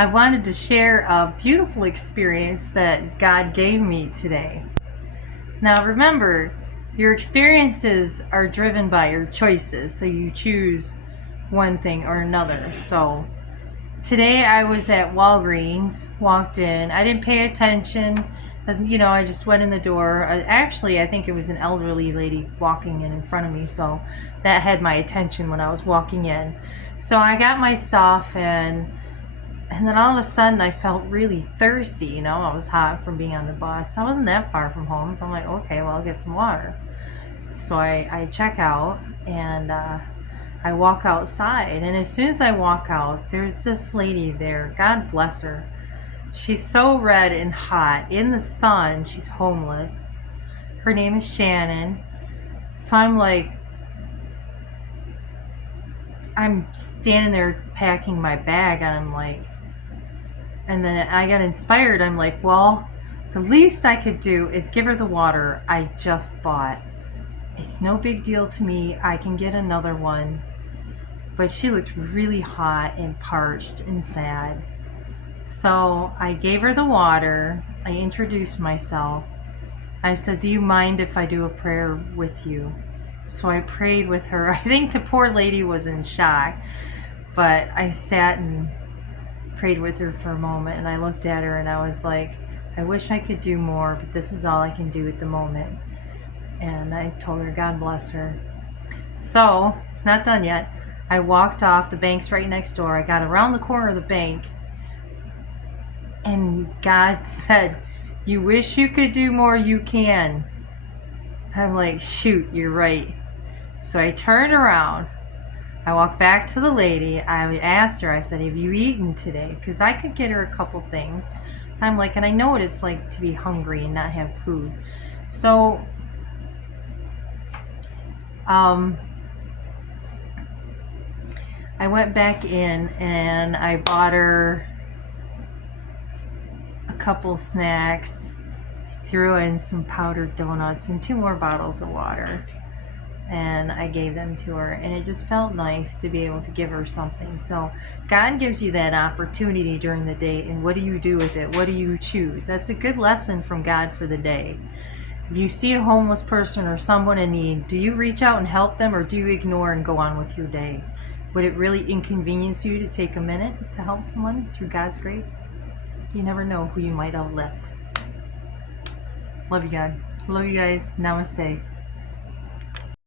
I wanted to share a beautiful experience that God gave me today. Now, remember, your experiences are driven by your choices, so you choose one thing or another. So, today I was at Walgreens, walked in. I didn't pay attention. I just went in the door. Actually, I think it was an elderly lady walking in front of me, so that had my attention when I was walking in. So I got my stuff, and then all of a sudden I felt really thirsty. I was hot from being on the bus. I wasn't that far from home, so I'm like, okay, well, I'll get some water. So I check out, and I walk outside, and as soon as I walk out, there's this lady there. God bless her. She's so red and hot in the sun. She's homeless. Her name is Shannon. So I'm standing there packing my bag, and I'm like, and then I got inspired. I'm like, well, the least I could do is give her the water I just bought. It's no big deal to me. I can get another one. But she looked really hot and parched and sad. So I gave her the water. I introduced myself. I said, do you mind if I do a prayer with you? So I prayed with her. I think the poor lady was in shock, but I sat and prayed with her for a moment, and I looked at her and I was like, I wish I could do more, but this is all I can do at the moment. And I told her, God bless her. So it's not done yet. I walked off. The bank's right next door. I got around the corner of the bank, and God said, you wish you could do more, you can. I'm like, shoot, you're right. So I turned around. I walked back to the lady. I asked her, I said, have you eaten today? Because I could get her a couple things. I'm like, and I know what it's like to be hungry and not have food. So, I went back in and I bought her a couple snacks, threw in some powdered donuts and 2 more bottles of water. And I gave them to her, and it just felt nice to be able to give her something. So God gives you that opportunity during the day, and what do you do with it? What do you choose? That's a good lesson from God for the day. If you see a homeless person or someone in need, do you reach out and help them, or do you ignore and go on with your day? Would it really inconvenience you to take a minute to help someone through God's grace? You never know who you might outlift. Love you, God. Love you guys. Namaste.